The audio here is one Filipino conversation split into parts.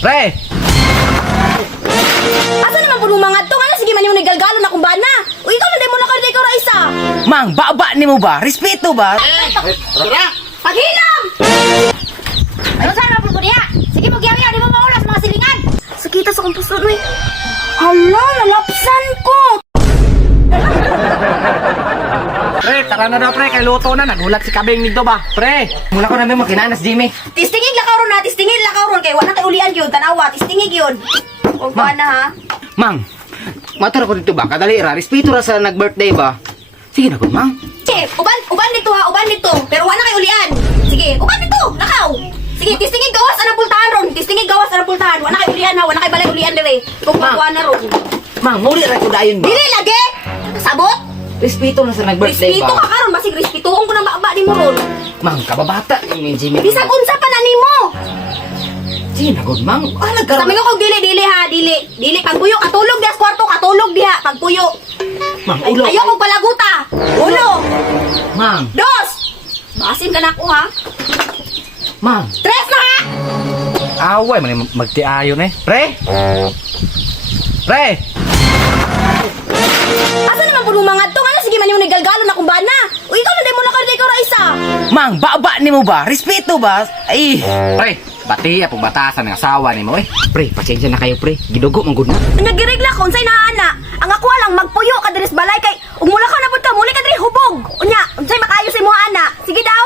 Pre! Asa naman po mga to? Ano sige man yung nigalgalo na kumbana? O ikaw na din mo nakarday ko ra isa. Mang, baba ni mo ba? Respeto ba? Tara! Paghilam! Ano saan na po niya? Sige mo giyaw di mo maulas mga silingan. Sakita sa kong puso, eh. Hala, nalapsan ko. Pre, tara na daw pre, kay luto na. Nagulat si Kabing nito ba? Pre, mula ko na may makinanas, Jimmy. Tistingig lakaw ron ha, tistingig lakaw ron. Kaya wala tayo ulian yun, tanawa, tistingig yun. Huwag Ma. na ha. Mang, matura ko dito ba? Kadali ra, respeto ra sa nag-birthday ba? Sige na, good, Mang. Sige, uban dito ha, uban dito. Pero wala kayo ulian. Sige, uban dito, lakaw. Sige, tistingig gawas anang pultahan ron. Tistingig gawas anang pultahan. Wala kayo ulian ha, wala kayo balay ulian dire. Kung Ma. kukuha na ron. Mang, muli ra ko dayon ba? Dili lagi! Sabot! Respeto na sa nag-birthday Respeto ka ba? karon, basig respetuhon ko na baba ni mo ron. Mang, kababata ni Jimmy. Bisag unsa pa na nimo. Sige na, good, Mang. Ah, Sabi nagkaroon. ko kung dili ha, dili pagpuyo katulog diha sa kwarto, katulog diha pagpuyo. Mang, ulo. Ayaw mo palaguta. Uno, Mang, dos. Basin ka na ako ha. Mang. Tres na ha. Away, magtiayon eh. Pre! Pre! Asa naman po mga to? Ano sige man yung nigalgalo na kumbana? O ikaw na din mo nakarday ko ra isa. Mang, baba ni mo ba? Respeto ba? Ay! Pre, bati apong batasan ng asawa ni mo eh. Pre, pasensya na kayo pre. Gidugo mong good na. Nagirigla ko unsay naa ana. Ang ako lang magpuyo ka diris balay kay ug mula ka na pud ka muli ka diri hubog. Unya, unsay makayo sa imong ana? Sige daw.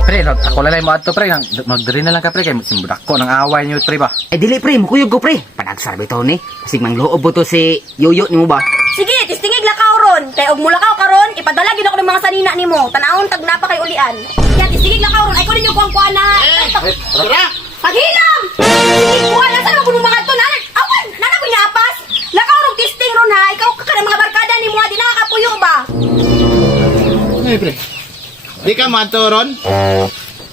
Pre, ako lalay mo ato pre, magdiri na lang ka pre, kay simbudak ko ng away niyo pre ba? Eh dili pre, mukuyog ko pre. Panagsarbi to ni. Kasi mang loob mo to si Yoyo ni mo ba? Sige, tistingig lakaw ron. Kay og mula ka karon, ipadala gid ako ng mga sanina nimo. Tanawon tag napa kay ulian. Ya tistingig lakaw ron. Ay ko ninyo kuang na. Tara! Paghilam! Sige, kuha na sa mga mga to. Awan! Nanagoy na apas! Lakaw ron tisting ron ha. Ikaw ka ng mga barkada ni mo ha. Di nakakapuyo ba? Ay, pre. Di ka maturon?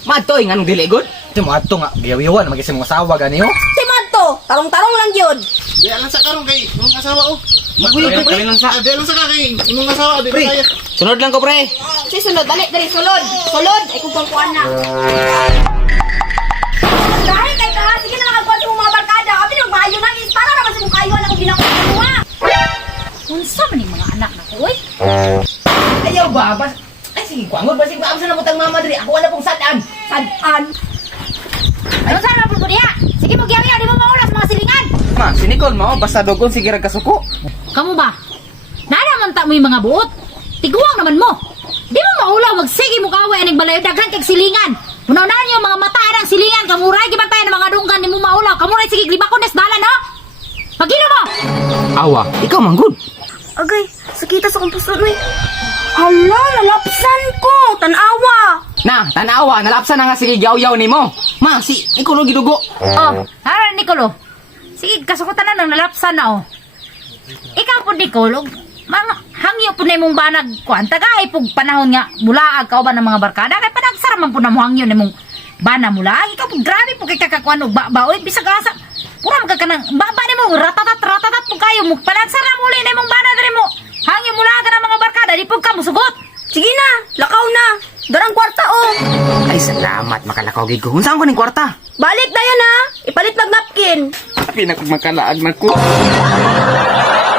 Matoy nga nung dili good. Ito mo ato nga, giyaw-yawan, mag-isip mong asawa gani ho. Si Madto, tarong-tarong lang yun. Di alang sa karong kay imong asawa oh. Maguyog ko pre. Di alang sa ka kay imong asawa, di ba kaya? Sunod lang ko pre. Si sunod, dali, dali, sulod. Sulod, ay kung kuha na. Dahil kay ka, sige na nakagkuha sa mga barkada. Abi nung maayo na, para naman sa mukha yun akong ginakuha. Unsa man yung mga anak na ko, oy? Ayaw ba? Ay sige, kuangon ba sige ba sa namutang mama diri? Ako wala pong sadaan. Sadaan. Ano saan na po niya? Sige mo giyaw di mo maulas mga silingan. Ma, si Nicole mo, basta dogon sige ra kasuko. Kamu ba? Nanaman ta mo yung mga buot. Tiguang naman mo. Di mo maulaw magsige mo kaway aning balayo daghan kag silingan. Munaw-naw niyo mga mata ng silingan kamuray gibantay ng mga dunggan ni mo maulaw. Kamuray sige libakones bala no? Pagino mo. Awa, ikaw man good. Agay, sakita sa kong puso, eh. Hala, nalapsan ko. Tanawa. Na, tanawa, nalapsan na nga sige yaw-yaw ni mo. Ma, si Nicole gidugo. Oh, haran Nicolo. Sige, kasukutan na ng nalapsan na oh. Ikaw po Nicolo, mga hangyo po na mong banag kuan tagay pug panahon nga mulaag ka ba ng mga barkada kay panagsaraman po na mo hangyo na mong bana mulaag. Ikaw po grabe po kay kakakuan og baoy bisag asa. Pura mga kanang baba ni mo ratatat po kayo mo panagsara muli na mong bana diri mo. Hangyo mulaag ka ng mga barkada di po ka musugot. Sige na, lakaw na. Darang kwarta, oh. Ay, salamat makalakaw gid ko. Unsa ko ning kwarta? Balik na yan, ha. Ipalit mag napkin. Pinakmakalaan na ko.